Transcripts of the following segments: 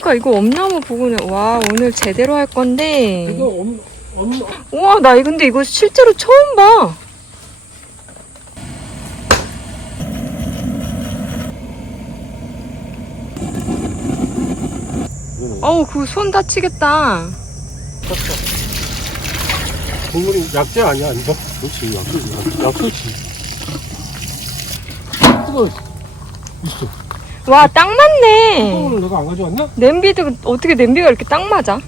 그러니까 이거 엄나무 보고는 와 오늘 제대로 할 건데. 이거 우와 나 근데 이거 실제로 처음 봐. 어우 그 손 다치겠다. 국물이 약재 아니야 아니죠? 그렇지 약재지. 약재지. 뜨거 있어. 와 딱 맞네. 뚜껑을 내가 안 가져왔나? 냄비도 어떻게 냄비가 이렇게 딱 맞아?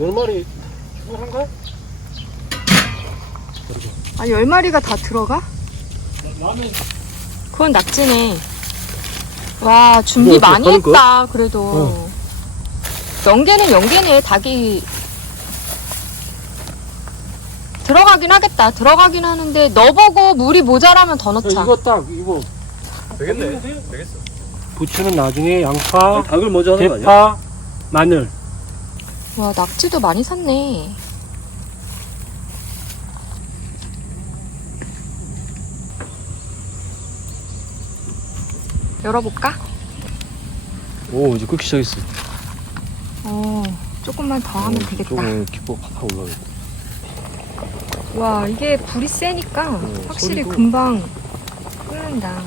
10마리 충분한가? 아 10마리가 다 들어가? 라면 그건 낙지네. 와 준비 이거 많이 어떡하는 했다 그래도. 연계는 연계네. 닭이 들어가긴 하겠다. 들어가긴 하는데 너보고 물이 모자라면 더 넣자. 이거 딱 이거 되겠네. 되겠어. 부추는 나중에 양파, 닭을 먼저 하는 거 아니야? 대파, 마늘. 와 낙지도 많이 샀네. 열어볼까? 오 이제 끓기 시작했어. 조금만 더 하면 되겠다. 조금 기포가 팍팍 올라가고. 와 이게 불이 세니까 확실히 소리도. 금방 끓는다.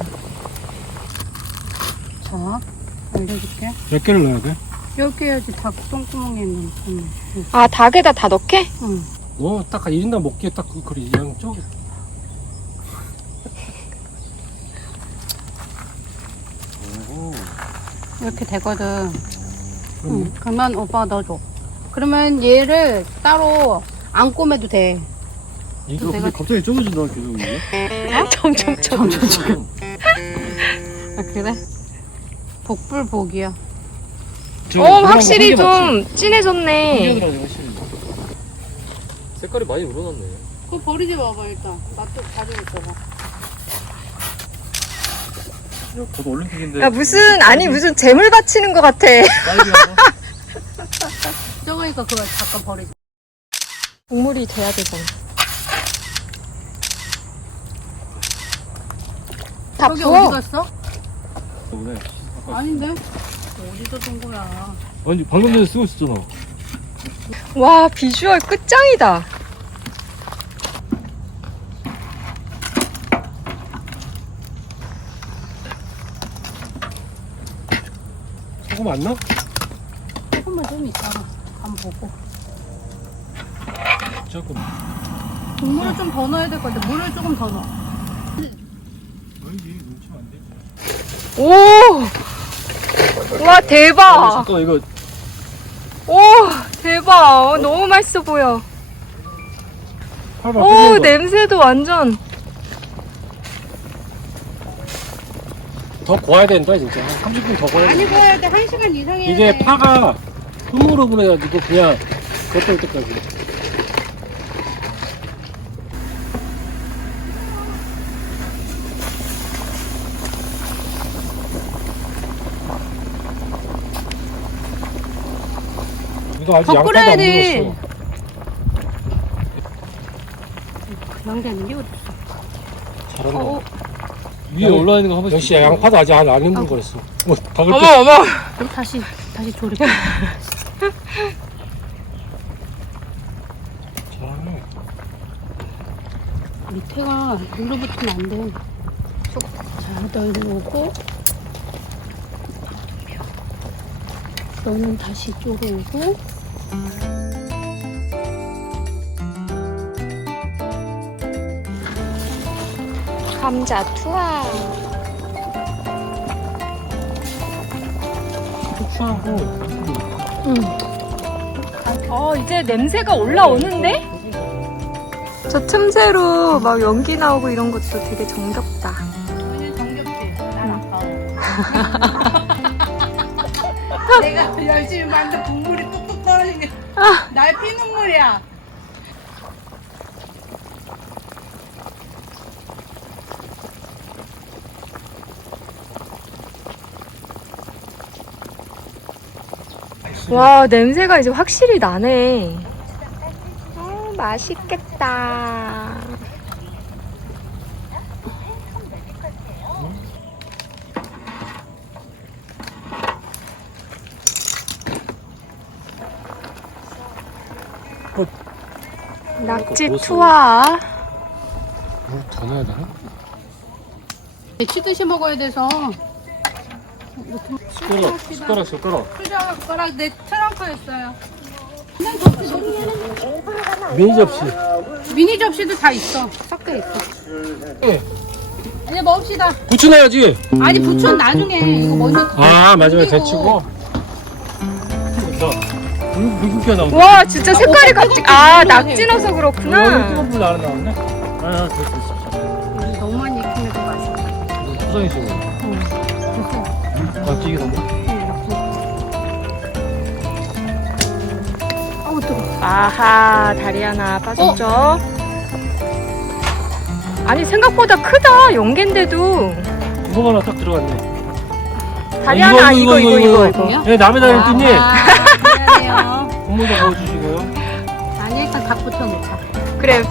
자, 알려줄게. 몇 개를 넣어야 돼? 이렇게 해야지 닭 똥구멍에 있는 거. 아 닭에다 다 넣게? 응. 딱 1인당 먹기에 딱 그리 양쪽. 이렇게 되거든. 응. 그러면 오빠가 넣어줘. 그러면 얘를 따로 안 꼬매도 돼. 이거 내가- 근데 갑자기 좁아진다 계속 이게. 점점. 아, 그래? 복불복이야. 확실히 좀 진해졌네. 색깔이 많이 우러났네. 그거 버리지 마봐, 일단. 맛도 가지고 있어봐. 저도 올림픽인데. 야 무슨 재물 바치는 것 같아. 저거니까 그거 잠깐 버리자. 국물이 돼야 되잖아. 다 저기 부어. 어디 갔어? 네. 아닌데? 어디서 된 거야? 아니 방금 전에 쓰고 있었잖아. 와 비주얼 끝장이다. 소금 안 넣어? 조금만 좀 있잖아. 한번 보고. 조금. 국물을 좀 더 넣어야 될 것 같아. 물을 조금 더 넣어. 아니지, 넣으면 안 되지. 오. 와 대박. 잠깐 이거 오 대박. 너무 맛있어 보여. 팔봐, 오 끓는 거. 냄새도 완전. 더 구워야 된다, 진짜. 한 30분 더 구워야 많이 돼. 구워야 돼. 1시간 이상 해야 이게 돼. 파가 흐물흐물해가지고 그냥 겉돌 때까지. 이거 아직 더 양파도 끓여야 안 돼. 익었어. 그냥 되는 게 어딨어. 잘한다. 위에 올라 있는 거 한 번씩. 역시 양파도 아직 안 흐물거렸어. 닭을 어머 어머. 그럼 다시 조리. 잘하네. 밑에가 물로 붙으면 안 돼. 자, 널려오고 너는 다시 쪼개오고 감자 투하. 후추하고 이제 냄새가 올라오는데? 저 틈새로 막 연기 나오고 이런 것도 되게 정겹다. 오늘 정겹지? 난 아까워. 내가 열심히 만든 국물이 뚝뚝 떨어진 게 날 피눈물이야. 와 냄새가 이제 확실히 나네. 맛있겠다. 낙지 뭐 투하. 더 넣어야 되나? 치듯이 먹어야 돼서. 숟가락. 숟가락 내 트렁크에 있어요. 미니 접시. 미니 접시도 다 있어. 섞여 있어. 네. 이제 먹읍시다. 부추 넣어야지. 아니 부추는 나중에 이거 먼저. 아, 마지막에 그리고 데치고. 물기가 나온다. 와, 진짜 색깔이 같지. 아, 낙지 넣어서 그렇구나. 뜨거운 물 나왔네. 아, 됐어. 너무 많이 익히면 더 맛있어. 포장했어. 갑자기 너무. 아우 뜨거. 아하, 다리 하나 빠졌죠. 아니, 생각보다 크다. 연계인데도. 이거 하나 딱 들어갔네. 다리 아, 하나, 이거. 예, 남의 다리 뜯니? 미안해요. 국물 좀 넣어주시고요. 아니 일단 닭 붙여 놓자. 그래.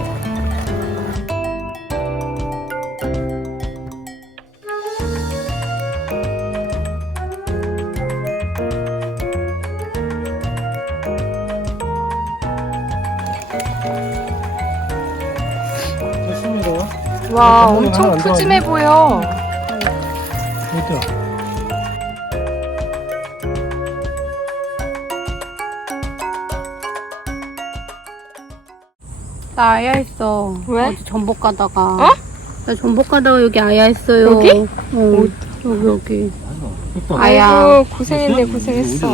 됐습니다. 와, 국물이 엄청 하나 안 푸짐해 보여. 됐다. 나 아야 했어. 왜? 어제 전복 가다가. 어? 나 전복 가다가 여기 아야 했어요. 여기? 어. 여기. 됐다. 아야. 아이고, 고생했네, 고생했어.